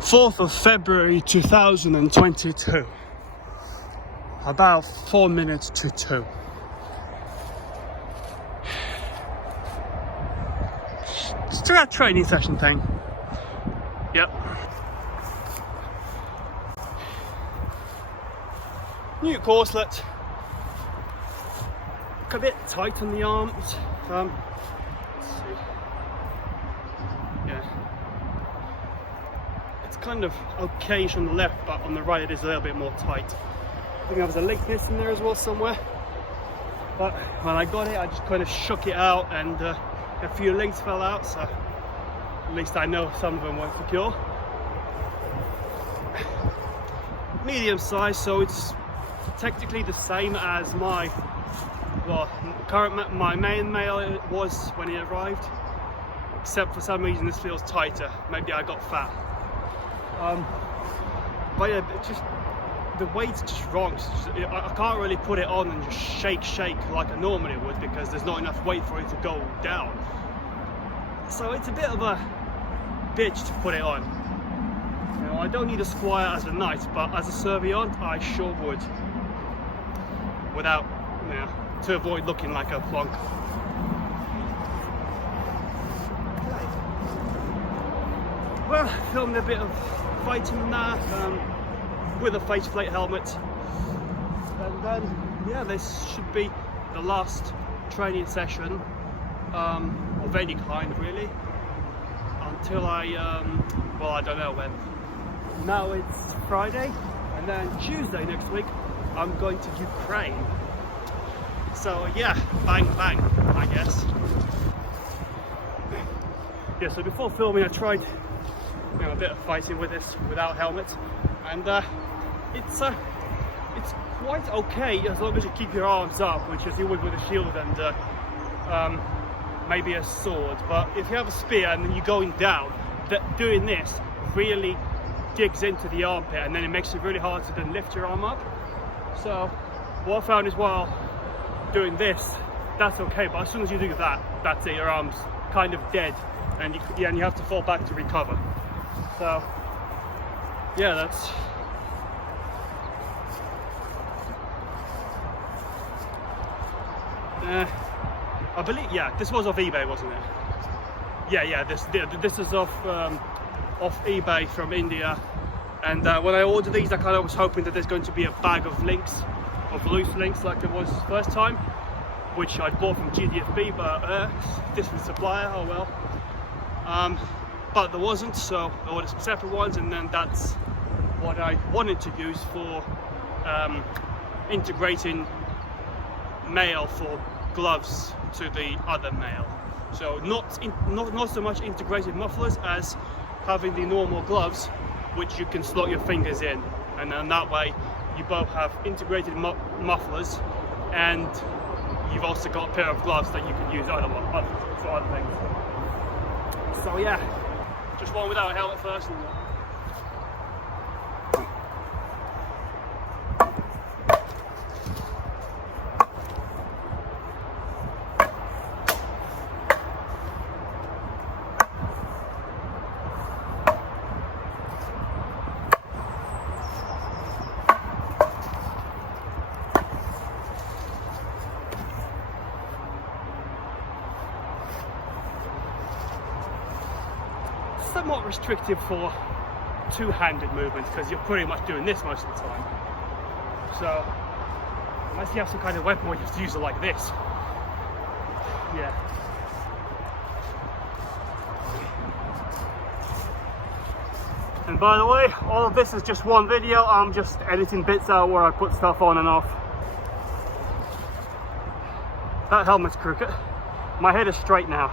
4th of February 2022. About 4 minutes to 2. Still that training session thing. Yep. New corselet. A bit tight on the arms. Let's see. Yeah. It's kind of okayish on the left, but on the right it is a little bit more tight. I think there was a link missing there as well somewhere. But when I got it, I just kind of shook it out, and a few links fell out, so at least I know some of them weren't secure. Medium size, so it's technically the same as my my main male was when it arrived, except for some reason this feels tighter. Maybe I got fat. But yeah, just the weight's just wrong. I can't really put it on and just shake like I normally would, because there's not enough weight for it to go down. So it's a bit of a bitch to put it on. You know, I don't need a squire as a knight, but as a serviant I sure would. Without, you know, to avoid looking like a plonk. Well, filmed a bit of fighting there with a faceplate helmet, and then yeah, this should be the last training session of any kind, really, until I don't know when. Now it's Friday, and then Tuesday next week I'm going to Ukraine. So yeah, bang bang, I guess. Yeah, so before filming I tried, you know, a bit of fighting with this without helmet, and it's quite okay as long as you keep your arms up, which is you would with a shield and maybe a sword. But if you have a spear and then you're going down, doing this really digs into the armpit, and then it makes it really hard to then lift your arm up. So what I found is, while doing this, that's okay, but as soon as you do that, that's it, your arm's kind of dead, and you have to fall back to recover. So yeah, that's I believe, yeah, this was off eBay, wasn't it? Yeah, this is off eBay from India. And when I ordered these, I kind of was hoping that there's going to be a bag of links, of loose links, like there was first time, which I bought from GDFB, but different supplier, oh well. But there wasn't, so I ordered some separate ones, and then that's what I wanted to use for integrating male for gloves to the other male. So not so much integrated mufflers as having the normal gloves, which you can slot your fingers in, and then that way you both have integrated mufflers, and you've also got a pair of gloves that you can use for other things. So yeah, just one without a helmet first. And somewhat restrictive for two-handed movements, because you're pretty much doing this most of the time. So unless you have some kind of weapon where you have to use it like this, yeah. And by the way, all of this is just one video. I'm just editing bits out where I put stuff on and off. That helmet's crooked. My head is straight now.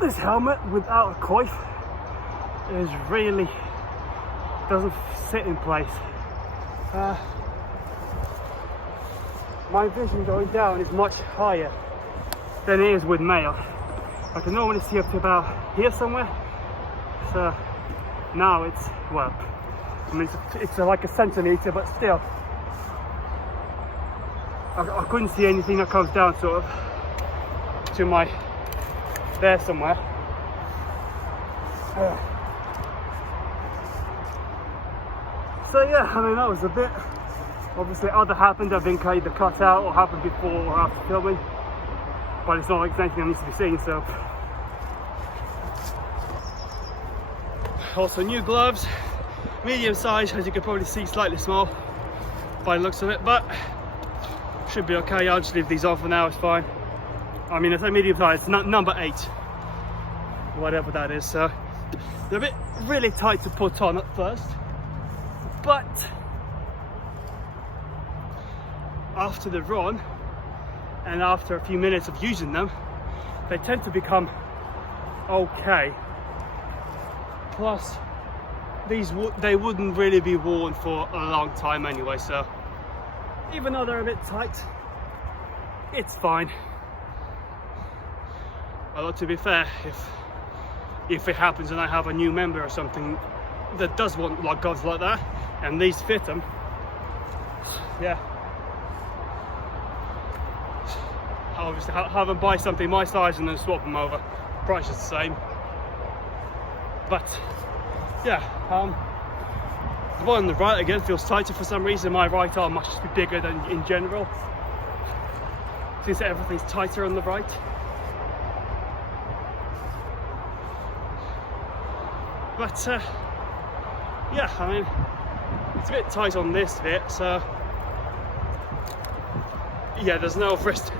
this helmet without a coif is really doesn't sit in place. My vision going down is much higher than it is with mail. I can normally see up to about here somewhere, so now it's, well, I mean it's like a centimetre, but still I couldn't see anything that comes down sort of to my there somewhere. So yeah, I mean that was a bit, obviously other happened, I've been either cut out or happened before or after filming, but it's not like it's anything that needs to be seen. So also new gloves, medium size, as you can probably see, slightly small by the looks of it, but should be okay. I'll just leave these on for now, it's fine. I mean, it's a medium size, it's not number 8, whatever that is. So they're a bit really tight to put on at first, but after the run and after a few minutes of using them, they tend to become okay. Plus, they wouldn't really be worn for a long time anyway, so even though they're a bit tight, it's fine. Although to be fair, if it happens and I have a new member or something that does want like gloves like that, and these fit them, yeah, I'll obviously have them buy something my size and then swap them over. Price is the same, but yeah, the one on the right again feels tighter for some reason. My right arm must be bigger than in general, since everything's tighter on the right. But yeah, I mean, it's a bit tight on this bit, so yeah, there's no wrist.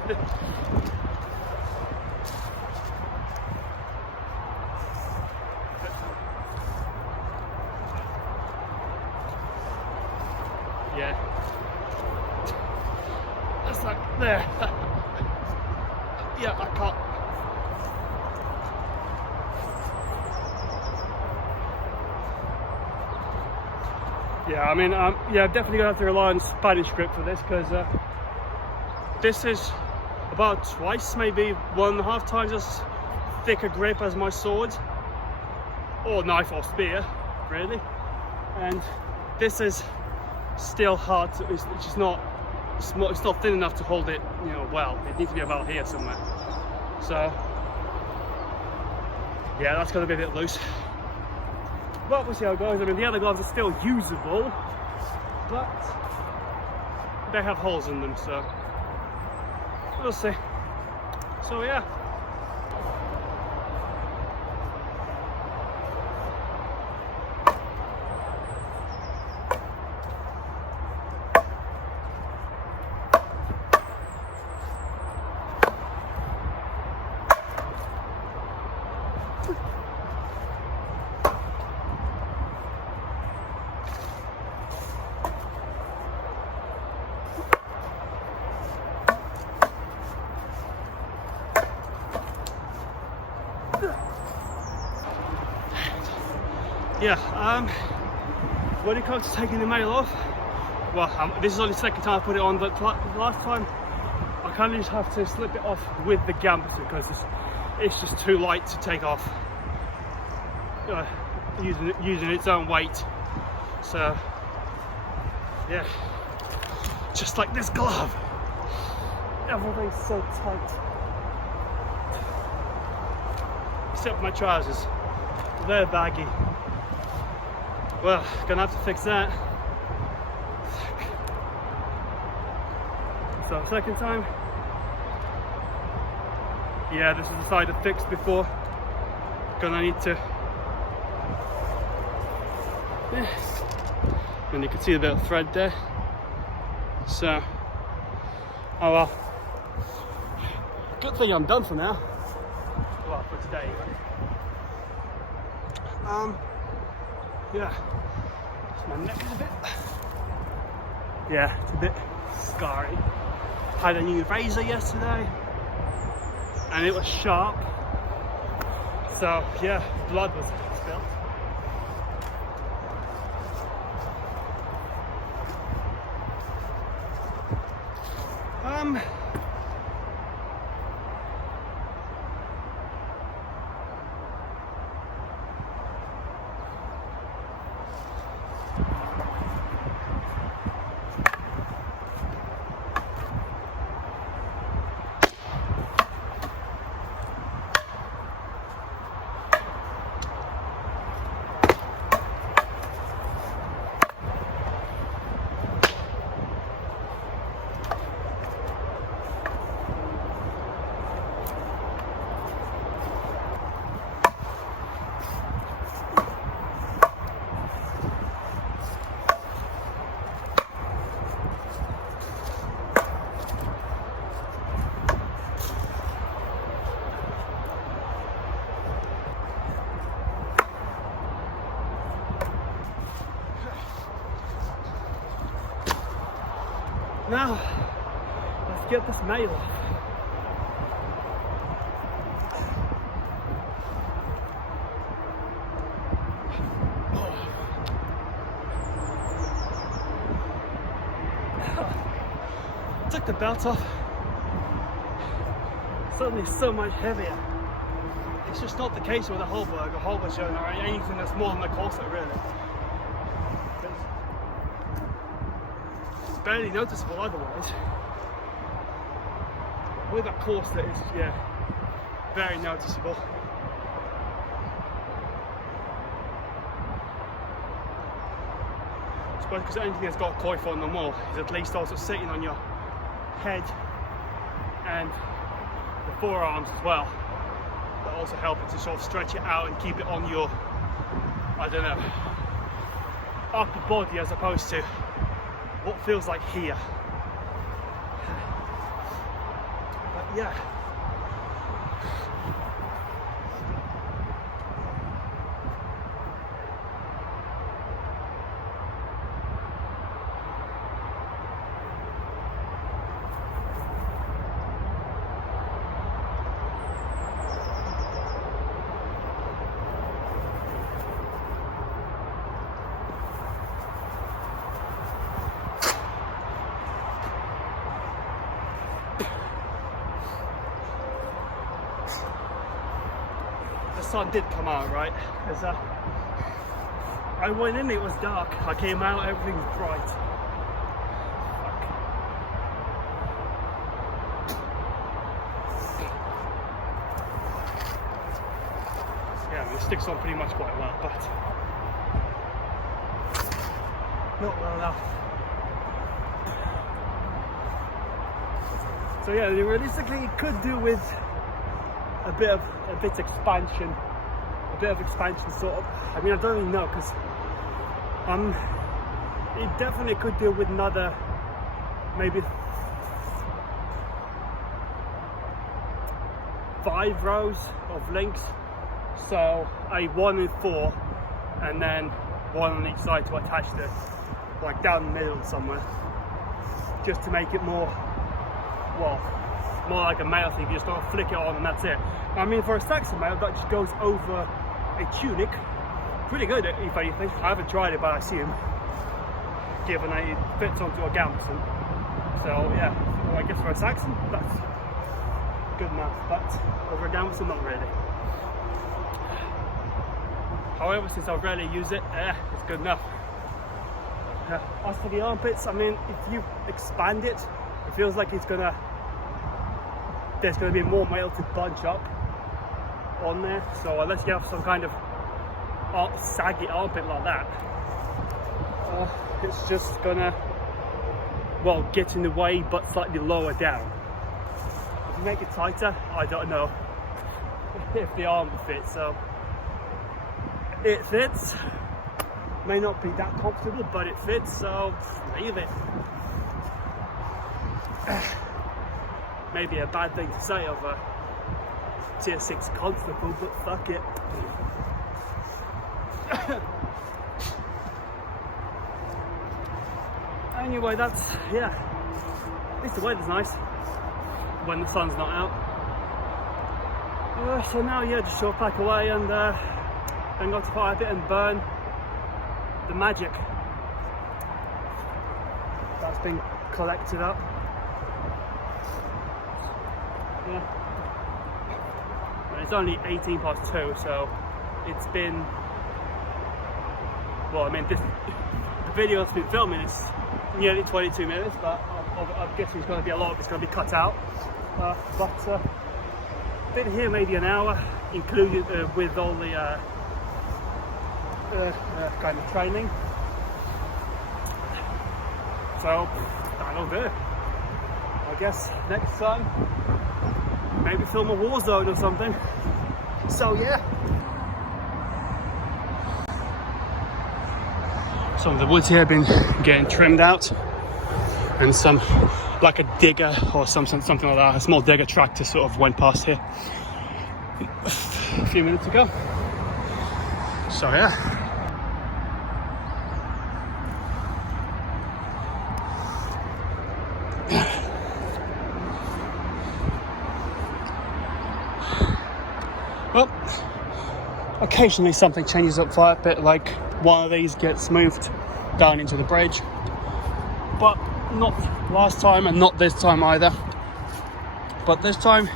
Yeah, that's like there. Yeah, I can't. Yeah, I mean, yeah, I'm definitely gonna have to rely on Spanish grip for this, because this is about twice, maybe 1.5 times as thick a grip as my sword, or knife or spear, really. And this is still hard to, it's just not, it's not thin enough to hold it, you know, well. It needs to be about here somewhere. So yeah, that's gonna be a bit loose. But we'll see how it goes. I mean, the other gloves are still usable, but they have holes in them, so we'll see. So yeah. Yeah, when it comes to taking the mail off, well, this is only the second time I put it on, but last time I kind of just have to slip it off with the gambeter because it's just too light to take off using its own weight. So yeah, just like this glove, everything's so tight except my trousers, they're baggy. Well, gonna have to fix that. So second time. Yeah, this is the side I fixed before. Gonna need to. Yeah. And you can see a bit of thread there. So, oh well. Good thing I'm done for now. Well, for today. Yeah, my neck is a bit, yeah, it's a bit scarry. Had a new razor yesterday and it was sharp, So yeah, blood was spilled. Now, let's get this nail off. Took the belt off. Suddenly so much heavier. It's just not the case with a Holberg or Holberg or anything that's more than a corset, really. It's barely noticeable otherwise. With that corset, it's very noticeable. I suppose because anything that's got a coif on them all is at least also sitting on your head and the forearms as well. That also help it to sort of stretch it out and keep it on your, I don't know, upper body as opposed to what feels like here. But yeah. The sun did come out, right? Because I went in, it was dark. I came out, everything was bright. Fuck. Yeah, I mean, it sticks on pretty much quite well, but not well enough. So yeah, realistically, it could do with a bit of expansion, sort of. I mean, I don't even know, because it definitely could do with another maybe 5 rows of links. So a 1 and 4, and then 1 on each side to attach the, like down the middle somewhere, just to make it more, well, more like a male thing. You just don't flick it on and that's it. I mean, for a Saxon male, that just goes over a tunic. Pretty good, if anything. I haven't tried it, but I assume, given that it fits onto a gambeson. So yeah, well, I guess for a Saxon, that's good enough. But over a gambeson, not really. However, since I rarely use it, it's good enough. As for the armpits, I mean, if you expand it, it feels like there's going to be more male to bunch up on there. So unless you have some kind of saggy armpit like that, it's just gonna, well, get in the way but slightly lower down. If you make it tighter, I don't know if the arm will fit. So it fits. May not be that comfortable, but it fits, so leave it. Maybe a bad thing to say of a tier 6 constable, but fuck it. Anyway, that's, yeah, at least the weather's nice when the sun's not out. So now, yeah, just sort of pack away and go to fire pit and burn the magic that's been collected up. Yeah. And it's only 2:18, so it's been, well, I mean, the video that's been filming is nearly 22 minutes, but I'm guessing it's going to be a lot of it's going to be cut out. But been here maybe an hour, included with all the kind of training. So that'll do. I guess next time maybe film a war zone or something. So yeah. Some of the woods here have been getting trimmed out, and some, like a digger or something like that, a small digger tractor sort of went past here a few minutes ago. So yeah. Well, occasionally something changes up fire pit, like one of these gets moved down into the bridge, but not last time and not this time either. But this time,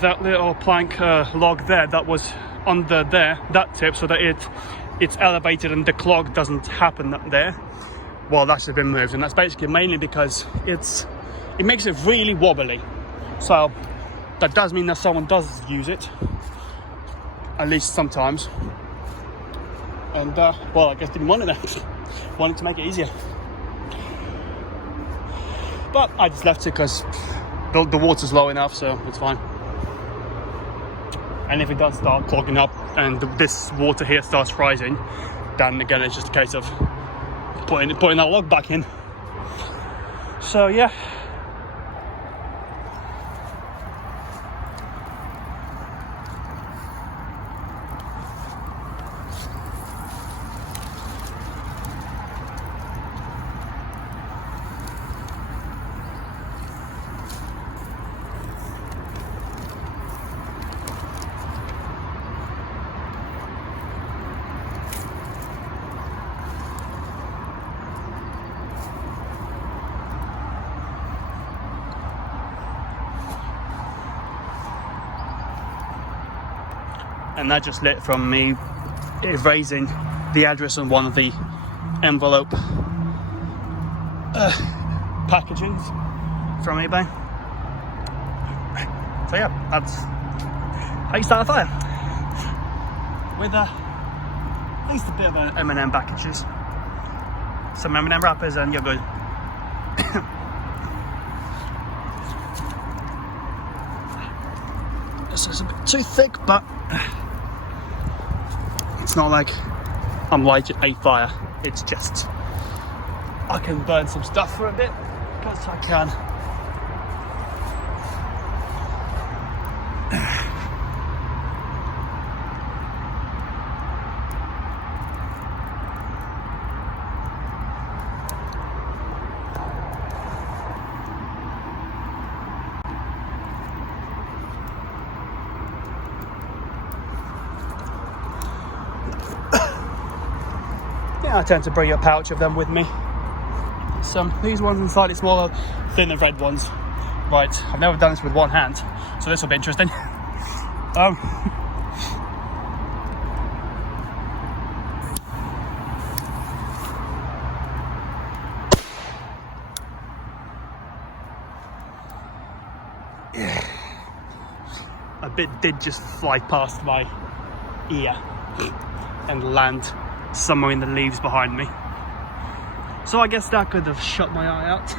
that little plank log there that was under there, that tip, so that it's elevated and the clog doesn't happen up there, well, that's been moved, and that's basically mainly because it makes it really wobbly. So that does mean that someone does use it, at least sometimes. And well, I guess didn't want it. Wanted to make it easier. But I just left it because the water's low enough, so it's fine. And if it does start clogging up and this water here starts rising, then again it's just a case of putting that log back in. So yeah. And that just lit from me erasing the address on one of the envelope packagings from eBay. So yeah, that's how you start a fire, with at least a bit of M&M packages, some M&M wrappers, and you're good. This is a bit too thick, but it's not like I'm lighting a fire. It's just I can burn some stuff for a bit, because I can. I tend to bring a pouch of them with me. These ones are slightly smaller, thinner red ones. Right, I've never done this with one hand, so this will be interesting. Yeah. A bit did just fly past my ear and land somewhere in the leaves behind me. So I guess that could have shut my eye out.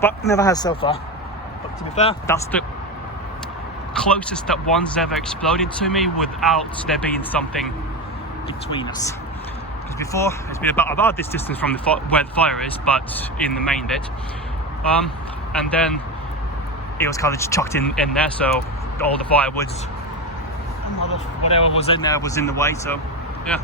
But never has so far. But to be fair, that's the closest that one's ever exploded to me without there being something between us. Because before, it's been about this distance from where the fire is, but in the main bit. And then it was kind of just chucked in there, so all the firewoods and whatever was in there was in the way, so yeah.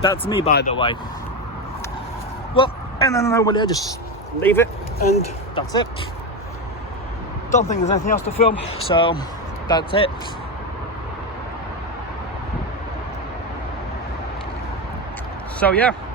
That's me, by the way. Well, and then normally I just leave it, and that's it. Don't think there's anything else to film, so that's it. So yeah.